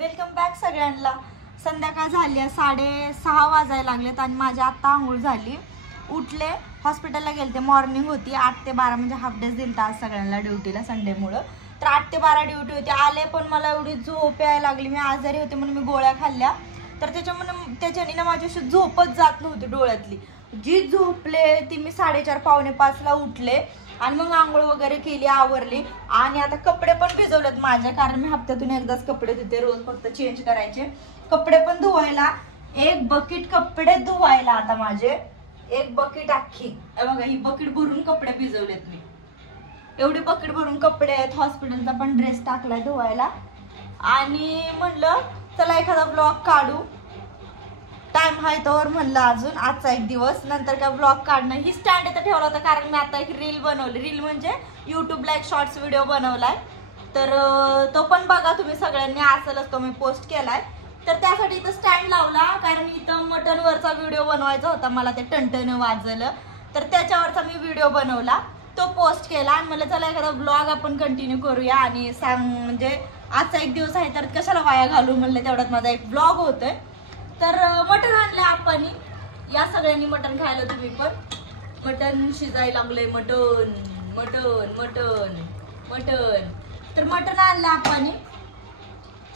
Welcome back सगळ्यांना। संध्याकाळ झाली, 6:30 वाजायला लागलेत आणि माझी आता आंघोळ झाली। उठले, हॉस्पिटलला गेलते, मॉर्निंग होती 8 ते 12 म्हणजे हाफ डेज दिलता आज सगळ्यांना ड्युटीला संडेमुळे। तर 8 ते 12 ड्युटी होती। आले पण मला एवढी झोप यायला लागली, मी आजारी होते म्हणून मी गोळ्या खाल्ल्या, तर त्याच्याने ना माझी अशी झोपच जात नव्हती डोळ्यातली। जी झोपले ती मी 4:30 पावणे 5 ला उठले आणि मग आंघोळ वगैरे केली, आवरली आणि आता कपडे पण भिजवलेत माझे, कारण मी हप्त्यातून एकदाच कपडे धुते, रोज फक्त चेंज करायचे। कपडे पण धुवायला एक बकेट कपडे धुवायला, आता माझे एक बकेट अख्खी बघा, ही बकेट भरून कपडे भिजवलेत मी। एवढी बकेट भरून कपडे आहेत। हॉस्पिटलचा पण ड्रेस टाकलाय धुवायला आणि म्हणलं चला एखादा ब्लॉग काढू, टाइम आहे तर म्हणलं अजून आजचा एक दिवस, नंतर काय ब्लॉग काढणं। ही स्टँड इथं ठेवला होता कारण मी आता एक रील बनवली, रील म्हणजे यूट्यूबला एक शॉर्ट्स व्हिडिओ बनवलाय, तर तो पण बघा तुम्ही सगळ्यांनी, असेलच तो मी पोस्ट केलाय। तर त्यासाठी इथं स्टँड लावला कारण इथं मटनवरचा व्हिडिओ बनवायचा होता मला, ते टणटण वाजलं तर त्याच्यावरचा मी व्हिडिओ बनवला, तो पोस्ट केला आणि मला चला एखादा ब्लॉग आपण कंटिन्यू करूया आणि म्हणजे आजचा एक दिवस आहे तर कशाला वाया घालू म्हणलं, तेवढ्यात माझा एक ब्लॉग होतोय। तर मटण आणले आपण, या सगळ्यांनी मटण खायला, तुम्ही पण। मटण शिजायला लागले, मटण मटण मटण मटण तर मटण आणलं आपण,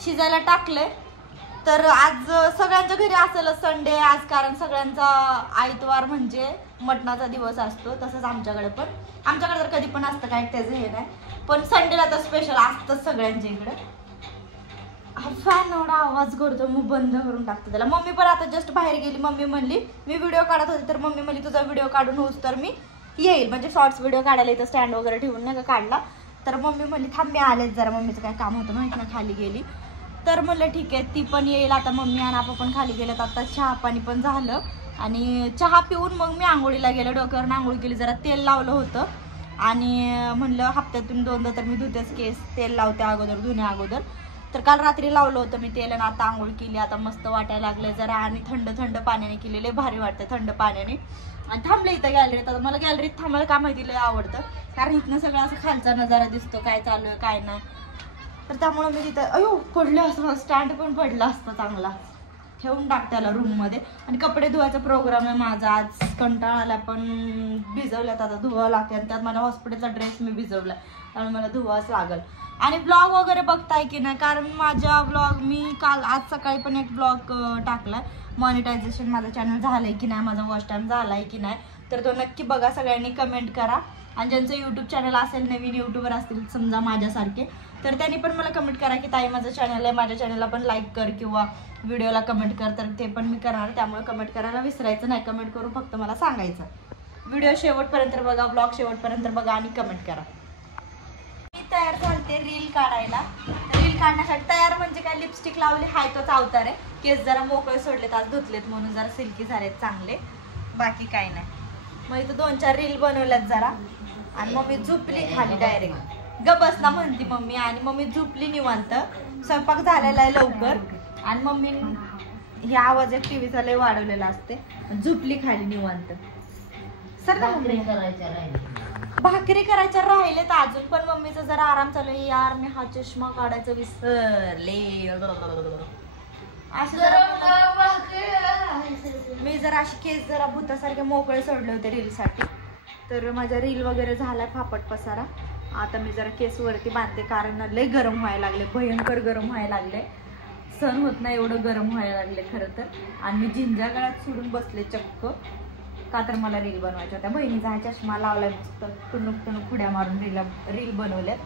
शिजायला टाकले। तर आज सगळ्यांच्या घरी असेल संडे आज, कारण सगळ्यांचा आयतवार म्हणजे मटणाचा दिवस असतो, तसंच आमच्याकडे पण, आमच्याकडे तर कधी पण असतं, काय त्याचं हे नाही, पण संडेला तर स्पेशल असतं सगळ्यांच्या इकडे। फॅन एवढा आवाज करतो, मग बंद करून टाकते त्याला। मम्मी पण आता जस्ट बाहेर गेली, मम्मी म्हणली मी व्हिडिओ काढत होते, तर मम्मी म्हणली तुझा व्हिडिओ काढून होऊस तर मी येईल, म्हणजे शॉर्ट्स व्हिडिओ काढायला इथं स्टँड वगैरे ठेवून नाही का काढला, तर मम्मी म्हणली थांब मी आलेच जरा, मम्मीचं काय काम होतं माहिती ना, खाली गेली, तर म्हणलं ठीक आहे ती पण येईल आता। मम्मी आणि आपा पण खाली गेलेत, आता चहा पाणी पण झालं आणि चहा पिऊन मग मी आंघोळीला गेले, डोक्यावर आंघोळी केली, जरा तेल लावलं होतं आणि म्हणलं हप्त्यातून 2दा तर मी धुतेच केस, तेल लावते अगोदर, धुण्या अगोदर, तर काल रात्री लावलं होतं मी तेल आणि आता आंघोळ केली, आता मस्त वाटायला लागले जरा, आणि थंड थंड पाण्याने केलेले भारी वाटतं थंड पाण्याने। आणि थांबले इथं गॅलरीत, आता मला गॅलरीत थांबायला का माहिती लय आवडतं, कारण इथनं सगळं असं खालचा नजारा दिसतो, काय चालू आहे काय नाही, तर त्यामुळे मी तिथं अयो पडलं असं, स्टँड पण पडला असतं चांगला, ठेवून टाक त्याला रूममध्ये। आणि कपडे धुवायचा प्रोग्राम आहे माझा आज, कंटाळा आला पण भिजवल्यात, आता धुवावं लागते, आणि त्यात माझ्या हॉस्पिटलचा ड्रेस मी भिजवला, त्यामुळे मला धुवाच लागल। आणि ब्लॉग वगैरे बघताय की नाही, कारण माझ्या ब्लॉग मी आज सकाळी पण एक ब्लॉग टाकलाय, मॉनिटायझेशन माझं चॅनल झालंय की नाही, माझा वॉच टाइम झालाय की नाही, तर तो नक्की बघा, सगळ्यांनी कमेंट करा। आणि ज्यांचं यूट्यूब चॅनल असेल, नवीन यूट्यूबर असतील समजा माझ्यासारखे, तर त्यांनी पण मला कमेंट करा की ताई माझं चॅनल आहे, माझ्या चॅनलला पण लाईक कर किंवा व्हिडिओला कमेंट कर, तर ते पण मी करणार, त्यामुळे कमेंट करायला विसरायचं नाही, कमेंट करून फक्त मला सांगायचं। व्हिडिओ शेवटपर्यंत बघा, ब्लॉग शेवटपर्यंत बघा आणि कमेंट करा। मी तयार झालते रील काढायला, रील काढण्यासाठी तयार म्हणजे काय, लिपस्टिक लावली हाय तोच अवतार आहे, केस जरा मोकळे सोडलेत आज, धुतलेत म्हणून जरा सिल्की झालेत चांगले, बाकी काय नाही। मग इथं 2-4 रील बनवल्यात जरा, आणि मम्मी झोपली खाली डायरेक्ट, गबसना म्हणती मम्मी, आणि मम्मी झोपली निवांत, स्वयंपाक झालेला आहे लवकर, आणि मम्मी हे आवाज एक टीव्हीचा लय वाढवलेला असते, झोपली खाली निवांत। सर ना मम्मी भाकरी करायच्या राहिलेत अजून, पण मम्मीचा जरा आराम चालू आहे, यार मी हा चष्मा काढायचं विसरले, मी जरा अशी केस जरा भूतासारखे मोकळे सोडले होते रीलसाठी, तर माझ्या रील वगैरे झालाय फापट पसारा, आता मी जरा केस वरती बांधते, कारण लय गरम व्हायला लागले, भयंकर गरम व्हायला लागले, सहन होत नाही एवढं गरम व्हायला लागले खरं तर। आणि मी झिंजा गळ्यात सोडून बसले चक्क, का तर मला रील बनवायच्या होत्या, बहिणीचा हा चष्मा लावलाय, टुणूक टुणूक खुड्या मारून रील बनवल्यात,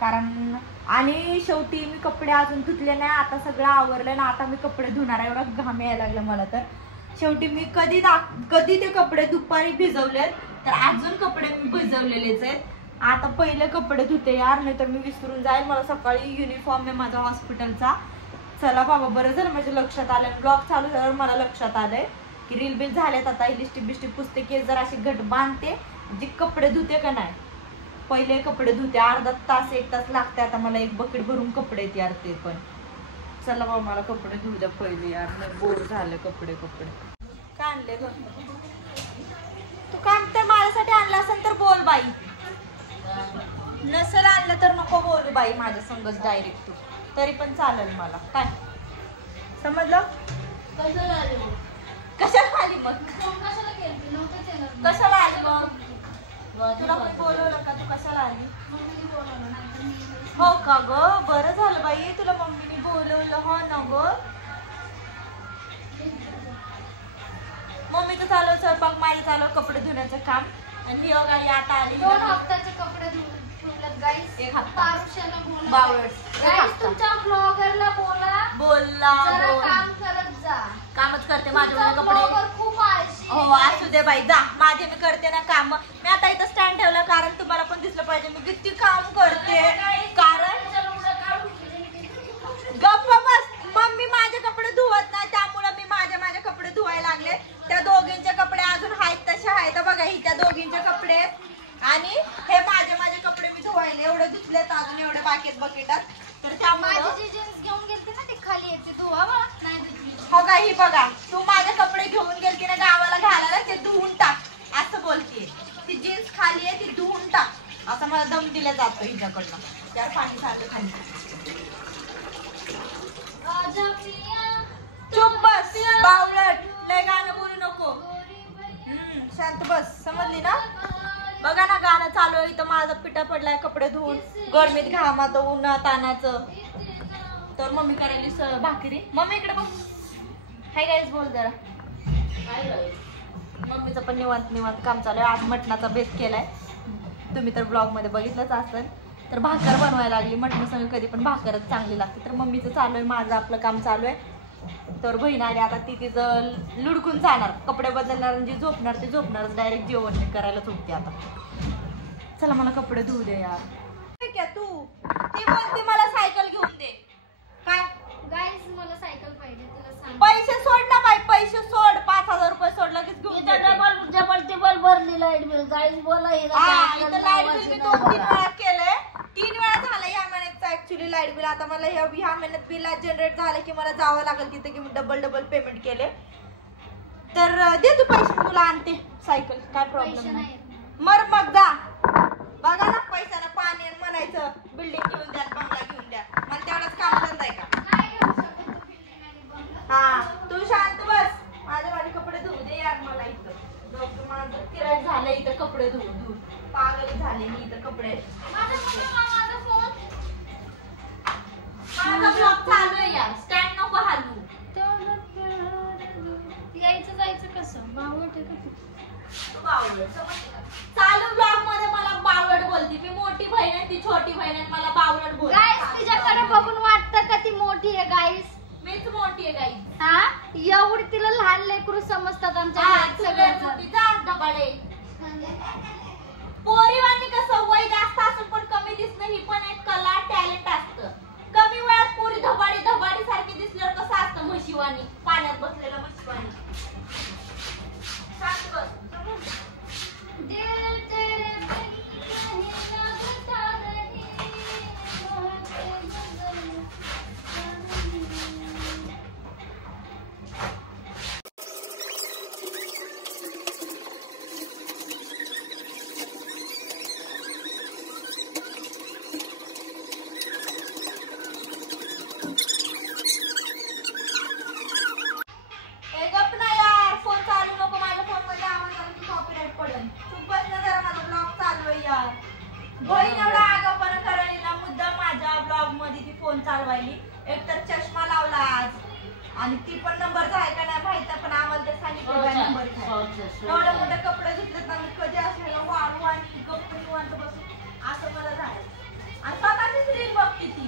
कारण आणि शेवटी मी कपडे अजून धुतले नाही, आता सगळं आवरलं ना, आता मी कपडे धुणार आहे, एवढा घाम यायला लागला मला, तर शेवटी मी कधी ते कपडे दुपारी भिजवलेत, तर अजून कपडे मी भिजवलेलेच आहेत, आता पहिले कपडे धुते यार, नाही तर मी विसरून जाईल, मला सकाळी युनिफॉर्म आहे माझा हॉस्पिटलचा। चला बाबा बरं झालं माझ्या लक्षात आलं, ब्लॉग चालू झाल्यावर मला लक्षात आलंय की रील बिल झालेत, आता लिस्टिक बिस्टिक पुसते, केस जरा अशी घट बांधते, जे कपडे धुते का नाही, पहिले कपडे धुते, अर्धा तास 1 तास लागते, आता मला एक बकेट भरून कपडे आहेत यार, ते पण चला बाबा मला कपडे धुऊ द्या पहिले यार, बोर झालं कपडे काय आणले ग तू, काम तर माझ्यासाठी आणलं असेल तर बोल बाई, नसेल आणलं तर नको बोलू बाई माझ्या संगच डायरेक्ट तू। तरी पण चालेल मला. काय समजलं? कशाला आली मग? कशाला आली मग? कशाला केली? नव्हतं केलं. कशाला आली मग? तुला कोणी बोलवलं का? तू कशाला आली? मम्मीने बोलवलं नाही. हो का ग? बरं झालं बाई तुला मम्मीने बोलवलं. हो ना ग. मम्मीचं चालू स्वयंपाक, माझं चालू कपडे धुण्याचं काम. आणि ही गाई आता आली. 2 हप्त्याचे कपडे धुवलेत गाईस. एक हप्ता. पारुष्याला बोला. बावळट. गाईस तुमच्या ब्लॉगरला बोला. जरा काम करत जा. कामच करते माझे कपडे. ब्लॉगर खूप आळशी. हो असू दे बाई जा. माझे मी करते ना काम. मी आता इथं स्टँड ठेवलं कारण तुम्हाला पण दिसलं पाहिजे मी किती काम करते. कारण गप्प बस. मम्मी माझे कपडे धुवत नाही त्यामुळे मी माझे कपडे धुवायला लागले. त्या दोघींचे कपडे अजून आहेत तसे आहेत बघा. ही त्या दोघींचे कपडे आणि हे माझे कपडे मी धुवायले. एवढे धुतलेत अजून एवढे बाकी बकेटात. तर त्यामुळे माझी जी जीन्स घेऊन गेलती ना ती खाली येते धुवा बघा. नाही धुतली. हो का? ही बघा तू माझे कपडे घेऊन गेलती ना गावाला घालायला ते धुवून टाक असं बोलतीये. ती जीन्स खाली आहे ती धुवून टाक असं मला दम दिला जातो हिच्याकडनं. त्यावर पाणी चाललं खाली. चुप बस बावळट. लय गाणं बोलू नको. शांत बस. समजली ना? बघा ना गाणं चालू आहे इथं. माझा पिठा पडलाय कपडे धुवून. गरमीत घामाचं उन्हा तानाचं. तर मम्मी करायली भाकरी. मम्मी इकडे बघ. हाय गाईस बोल जरा. मम्मीचं पण निवांत काम चालू आहे. आज मटणाचा बेत केलाय. तुम्ही तर ब्लॉग मध्ये बघितलंच असेल. तर भाकर बनवायला लागली. मटण सगळं कधी पण भाकरच चांगली लागते. तर मम्मीचं चालू आहे. माझं आपलं काम चालू आहे. तर बहीण आली आता. ती तिचं लुडकून जाणार. कपडे बदलणार आणि जी झोपणार ती झोपणार. डायरेक्ट जेवण मी करायला झोपते आता. चला मला कपडे धुऊ दे यार. ठीक आहे तू ती बोलती मला सायकल घेऊन दे. काय गाईस मला सायकल पाहिजे. तुला सांग. पैसे सोड ना बाई. पैसे सोड. 5000 रुपये सोड लगेच घेऊन दे. डबल भरली लाईट बिल. गाईस बोला इथं लाईट बिल मी 2-3 वेळा केलंय. 3 वेळा झालं या महिन्याचं ऍक्च्युली लाईट बिल. आता मला ह्या महिन्यात बिल जनरेट झालं की मला जावं लागेल तिथे की मी डबल पेमेंट केले. तर दे तू पैसे तुला आणते सायकल. काय प्रॉब्लेम नाही. मग जा. बघा ना पैशाला पाणी म्हणायचं बिल्डिंग घेऊन द्या बंगला घेऊन द्या. मला तेवढाच काम धंदा आहे का? हा तू शांत बस. माझे कपडे धुवू दे यार मला. इथं माझं किराय झालं इथं कपडे धुवून पागल झाले मी इथं कपडे. माझा ब्लॉग चालू आहे यार. स्टँड नको हलवू. यायचं जायचं कसं? बावट आहे का? चालू ब्लॉग मध्ये मला बावळट बोलती. मी मोठी बहीण आहे ती छोटी बहीण आहे मला बावळट बोलते. गाईस तिच्याकडे बघून वाटतं का ती मोठी आहे गाईस? मीच मोठी आहे गाई. हा एवढी तिला लहान लेकरू समजतात आमच्या मोठी जा डबाडे. पोरीवानी कसं वय जास्त असून पण कमी दिसणं ही पण एक कला टॅलेंट असतं. कमी वयात पोरी धबाडी सारखी दिसल्यावर कसं असतं म्हशीवानी पाण्यात बसलेलं म्हशीवानी. शांत बस. बहीण एवढा आगाऊपणा करायला ना मुद्दा माझ्या ब्लॉग मध्ये ती फोन चालवायली. एकतर चष्मा लावला आज आणि ती पण नंबरचा आहे का नाही माहिती पण आम्हाला ते सांगितलं नंबर. एवढे मोठे कपडे धुतलेत ना मी कधी असलेला वाळू आणि गप्प निवांत बसून असं मला झालं. आणि स्वतःचीच रील बघते ती.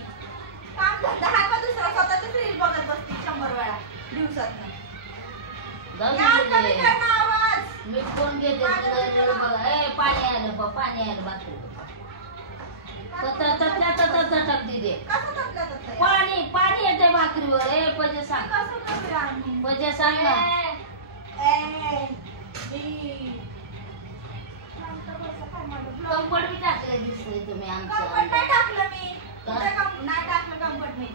काम धंदा हा का दुसरा? स्वतःचीच रील बघत बसते 100 वेळा दिवसात. कमी कर ना आवाज. मी फोन घेते पाणी आलं बाथरूम. पाणी येते भाकरीवर. पजे सांग ना. कम्फर्ट बी टाकले दिसले तुम्ही आमचं. नाही टाकलं मी. नाही टाकलं कम्फर्ट मी.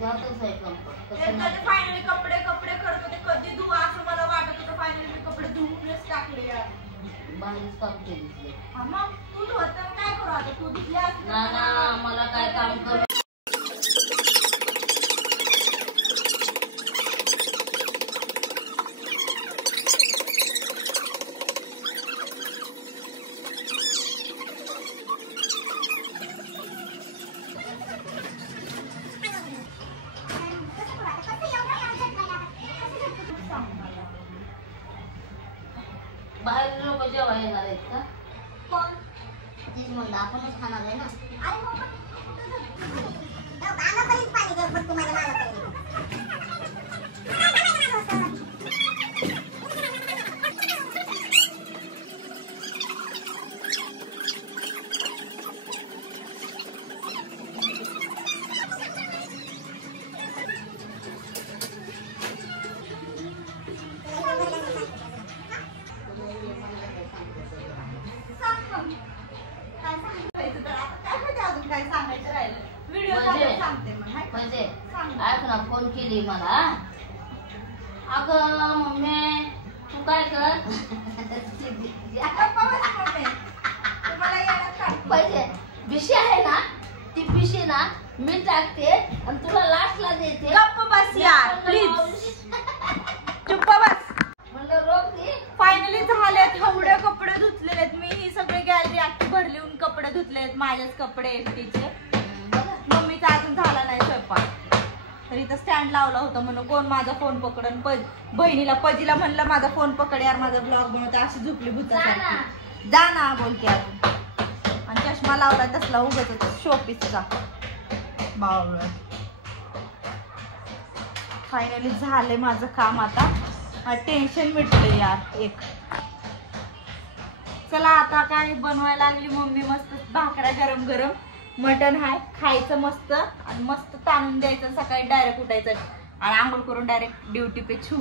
जातच आहे कम्फर्ट. फायनली कपडे करत होते कधी धुवा असं मला वाटत होतं. फायनली मी कपडे धुवूनच टाकले यार. बाहेरच काम केली. मग तू धुवत काय करू आता? तू धुतले ना मला काय काम करू. बाहेर लोक जेव्हा येणार आहेत का? कोण? तेच म्हणलं आपणच खाणार आहे ना. अरे हो, गावाकडीच पाणी गं, फक्त माझ्या मालाकडे. काय सांगायचं राहिलं व्हिडिओ म्हणजे? सांगते मग हाय का? म्हणजे सांग. ऐक ना, फोन केली मला. अगं मम्मी तू काय कर गप्पा बस मम्मी. तुम्हाला येणार का? पाहिजे पिशी आहे ना, ती पिशी ना मी टाकते आणि तुला लास्टला देते. गप्प बस यार प्लीज. चुप्प बस. म्हणलं रोग दे. फायनली झालेत एवढे कपडे धुतलेले आहेत. मी ही सगळी गॅलरी अख्खी भरलीहून कपडे धुतलेत. माझेच कपडे एकटीचे. मम्मीचा अजून झाला नाही स्वयंपाक. तर इथं स्टँड लावला होता म्हणून कोण माझा फोन पकडन. बहिणीला पजीला म्हणलं माझा फोन पकड यार, माझा ब्लॉग बनवते. अशी झुपली भूतासारखी. जा ना बोलते अजून. आणि चष्मा लावला तसला उगत शोपीसचा बावळ. फायनली झालंय माझं काम. आता टेन्शन मिटलं यार एक. चला आता काय बनवायला लागली मम्मी. मस्त भाकऱ्या गरम गरम. मटण हाय खायचं मस्त आणि मस्त ताणून द्यायचं. सकाळी डायरेक्ट उठायचं आणि आंघोळ करून डायरेक्ट ड्युटी पे छू.